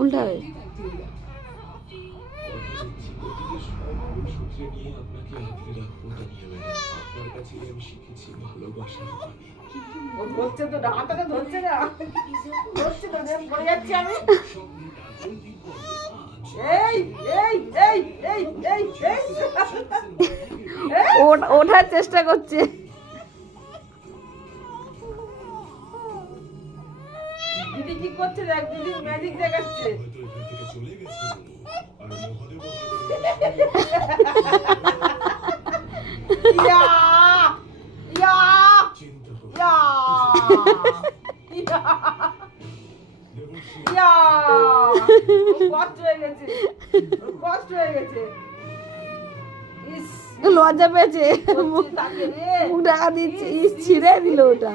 উল্টা হয়ে ধরছে তো হাতটা ধরছে না ধরছে তো পড়ে যাচ্ছি আমি এই এই এই এই এই ওঠার চেষ্টা করছে। দিদি কি করছে দেখ, দিদি ম্যাজিক দেখাচ্ছে। ইয়া ইয়া ইয়া ইয়া কষ্ট হয়ে গেছে, কষ্ট হয়ে গেছে। ইস লজ্জা পেয়েছে, তাকে রে মুখ ঢাকা দিচ্ছে, ছিঁড়ে দিল ওটা।